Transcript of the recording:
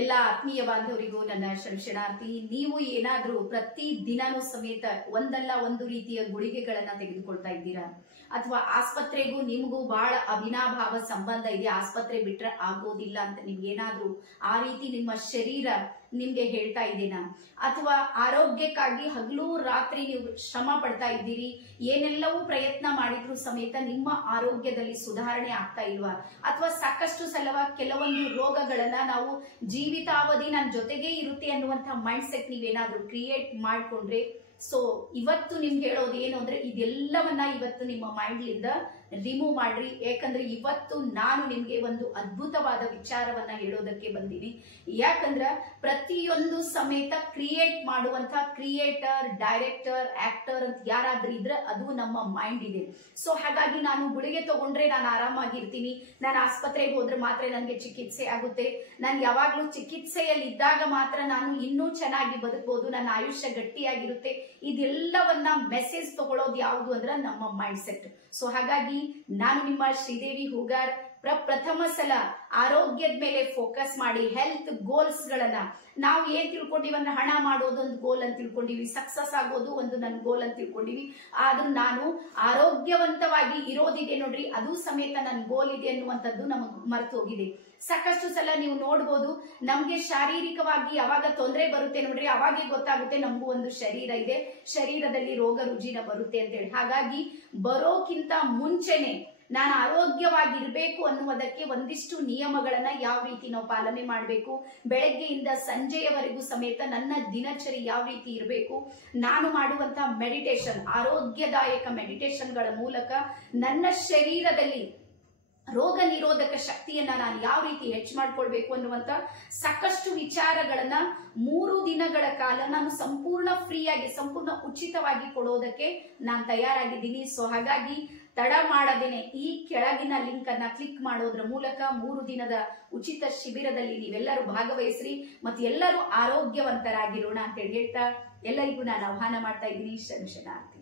ಎಲ್ಲ ಆತ್ಮೀಯ ಬಾಂಧವರಿಗೂ ನನ್ನ ಶರಣಾರ್ಥಿ. ನೀವು ಏನಾದ್ರೂ ಪ್ರತಿ ದಿನಾನೂ ಸಮೇತ ಒಂದಲ್ಲ ಒಂದು ರೀತಿಯ ಗುಳಿಗೆಗಳನ್ನ ತೆಗೆದುಕೊಳ್ತಾ ಇದ್ದೀರಾ, ಅಥವಾ ಆಸ್ಪತ್ರೆಗೂ ನಿಮಗೂ ಬಹಳ ಅವಿನಾಭಾವ ಸಂಬಂಧ ಇದೆ, ಆಸ್ಪತ್ರೆ ಬಿಟ್ರೆ ಆಗೋದಿಲ್ಲ ಅಂತ ನಿಮ್ಗೇನಾದ್ರೂ ಆ ರೀತಿ ನಿಮ್ಮ ಶರೀರ ನಿಮ್ಗೆ ಹೇಳ್ತಾ ಇದೆನಾ? ಅಥವಾ ಆರೋಗ್ಯಕ್ಕಾಗಿ ಹಗಲು ರಾತ್ರಿ ನೀವು ಶ್ರಮ ಪಡ್ತಾ ಇದ್ದೀರಿ, ಏನೆಲ್ಲವೂ ಪ್ರಯತ್ನ ಮಾಡಿದ್ರು ಸಮೇತ ನಿಮ್ಮ ಆರೋಗ್ಯದಲ್ಲಿ ಸುಧಾರಣೆ ಆಗ್ತಾ ಇಲ್ವಾ? ಅಥವಾ ಸಾಕಷ್ಟು ಸಲವ ಕೆಲವೊಂದು ರೋಗಗಳನ್ನ ನಾವು ಜೀವಿತಾವಧಿ ನನ್ನ ಜೊತೆಗೆ ಇರುತ್ತೆ ಅನ್ನುವಂಥ ಮೈಂಡ್ ಸೆಟ್ ನೀವೇನಾದ್ರೂ ಕ್ರಿಯೇಟ್ ಮಾಡ್ಕೊಂಡ್ರೆ, ಸೊ ಇವತ್ತು ನಿಮ್ಗೆ ಹೇಳೋದು ಏನು ಅಂದ್ರೆ ಇದೆಲ್ಲವನ್ನ ಇವತ್ತು ನಿಮ್ಮ ಮೈಂಡ್ಲಿಂದ ರಿಮೂವ್ ಮಾಡ್ರಿ. ಯಾಕಂದ್ರೆ ಇವತ್ತು ನಾನು ನಿಮ್ಗೆ ಒಂದು ಅದ್ಭುತವಾದ ವಿಚಾರವನ್ನ ಹೇಳೋದಕ್ಕೆ ಬಂದೀನಿ. ಯಾಕಂದ್ರ ಪ್ರತಿಯೊಂದು ಸಮೇತ ಕ್ರಿಯೇಟ್ ಮಾಡುವಂತ ಕ್ರಿಯೇಟರ್, ಡೈರೆಕ್ಟರ್, ಆಕ್ಟರ್ ಅಂತ ಯಾರಾದ್ರೂ ಇದ್ರೆ ಅದು ನಮ್ಮ ಮೈಂಡ್ ಇದೆ. ಸೊ ಹಾಗಾಗಿ ನಾನು ಗುಳಿಗೆ ತಗೊಂಡ್ರೆ ನಾನು ಆರಾಮಾಗಿರ್ತೀನಿ, ನಾನು ಆಸ್ಪತ್ರೆಗೆ ಹೋದ್ರೆ ಮಾತ್ರ ನನಗೆ ಚಿಕಿತ್ಸೆ ಆಗುತ್ತೆ, ನಾನು ಯಾವಾಗ್ಲೂ ಚಿಕಿತ್ಸೆಯಲ್ಲಿ ಇದ್ದಾಗ ಮಾತ್ರ ನಾನು ಇನ್ನೂ ಚೆನ್ನಾಗಿ ಬದುಕಬಹುದು, ನನ್ನ ಆಯುಷ್ಯ ಗಟ್ಟಿಯಾಗಿರುತ್ತೆ, ಇದೆಲ್ಲವನ್ನ ಮೆಸೇಜ್ ತಗೊಳ್ಳೋದು ಯಾವುದು ಅಂದ್ರೆ ನಮ್ಮ ಮೈಂಡ್ ಸೆಟ್. ಸೊ ಹಾಗಾಗಿ ನಾನು ನಿಮ್ಮ ಶ್ರೀದೇವಿ ಹೂಗಾರ್ ಪ್ರಥಮ ಸಲ ಆರೋಗ್ಯದ ಮೇಲೆ ಫೋಕಸ್ ಮಾಡಿ ಹೆಲ್ತ್ ಗೋಲ್ಸ್ ಗಳನ್ನ ನಾವು ಏನ್ ತಿಳ್ಕೊಂಡಿವನ್ನ ಹಣ ಮಾಡೋದು ಒಂದು ಗೋಲ್ ಅಂತ ತಿಳ್ಕೊಂಡಿವಿ, ಸಕ್ಸಸ್ ಆಗೋದು ಒಂದು ನನ್ನ ಗೋಲ್ ಅಂತ ತಿಳ್ಕೊಂಡಿವಿ. ಆದ್ರೂ ನಾನು ಆರೋಗ್ಯವಂತವಾಗಿ ಇರೋದಿದೆ ನೋಡ್ರಿ, ಅದು ಸಮೇತ ನನ್ನ ಗೋಲ್ ಇದೆ ಅನ್ನುವಂಥದ್ದು ನಮಗ್ ಮರೆತು ಹೋಗಿದೆ. ಸಾಕಷ್ಟು ಸಲ ನೀವು ನೋಡ್ಬೋದು, ನಮ್ಗೆ ಶಾರೀರಿಕವಾಗಿ ಯಾವಾಗ ತೊಂದರೆ ಬರುತ್ತೆ ನೋಡ್ರಿ, ಅವಾಗೇ ಗೊತ್ತಾಗುತ್ತೆ ನಮಗೂ ಒಂದು ಶರೀರ ಇದೆ, ಶರೀರದಲ್ಲಿ ರೋಗ ರುಜಿನ ಬರುತ್ತೆ ಅಂತ ಹೇಳಿ. ಹಾಗಾಗಿ ಬರೋಕ್ಕಿಂತ ಮುಂಚೆನೆ ನಾನು ಆರೋಗ್ಯವಾಗಿರ್ಬೇಕು ಅನ್ನುವುದಕ್ಕೆ ಒಂದಿಷ್ಟು ನಿಯಮಗಳನ್ನ ಯಾವ ರೀತಿ ನಾವು ಪಾಲನೆ ಮಾಡಬೇಕು, ಬೆಳಗ್ಗೆಯಿಂದ ಸಂಜೆಯವರೆಗೂ ಸಮೇತ ನನ್ನ ದಿನಚರಿ ಯಾವ ರೀತಿ ಇರಬೇಕು, ನಾನು ಮಾಡುವಂತಹ ಮೆಡಿಟೇಷನ್, ಆರೋಗ್ಯದಾಯಕ ಮೆಡಿಟೇಷನ್ಗಳ ಮೂಲಕ ನನ್ನ ಶರೀರದಲ್ಲಿ ರೋಗ ನಿರೋಧಕ ಶಕ್ತಿಯನ್ನ ನಾನು ಯಾವ ರೀತಿ ಹೆಚ್ಚು ಮಾಡ್ಕೊಳ್ಬೇಕು ಅನ್ನುವಂತ ಸಾಕಷ್ಟು ವಿಚಾರಗಳನ್ನ 3 ದಿನಗಳ ಕಾಲ ನಾನು ಸಂಪೂರ್ಣ ಫ್ರೀಯಾಗಿ, ಸಂಪೂರ್ಣ ಉಚಿತವಾಗಿ ಕೊಡೋದಕ್ಕೆ ನಾನು ತಯಾರಾಗಿದ್ದೀನಿ. ಸೊ ಹಾಗಾಗಿ ತಡ ಮಾಡದೇನೆ ಈ ಕೆಳಗಿನ ಲಿಂಕ್ ಅನ್ನ ಕ್ಲಿಕ್ ಮಾಡೋದ್ರ ಮೂಲಕ 3 ದಿನದ ಉಚಿತ ಶಿಬಿರದಲ್ಲಿ ನೀವೆಲ್ಲರೂ ಭಾಗವಹಿಸ್ರಿ ಮತ್ತು ಎಲ್ಲರೂ ಆರೋಗ್ಯವಂತರಾಗಿರೋಣ ಅಂತ ಹೇಳ್ತಾ ಎಲ್ಲರಿಗೂ ನಾನು ಆಹ್ವಾನ ಮಾಡ್ತಾ ಇದ್ದೀನಿ. ಶರಣಾರ್ಥಿ.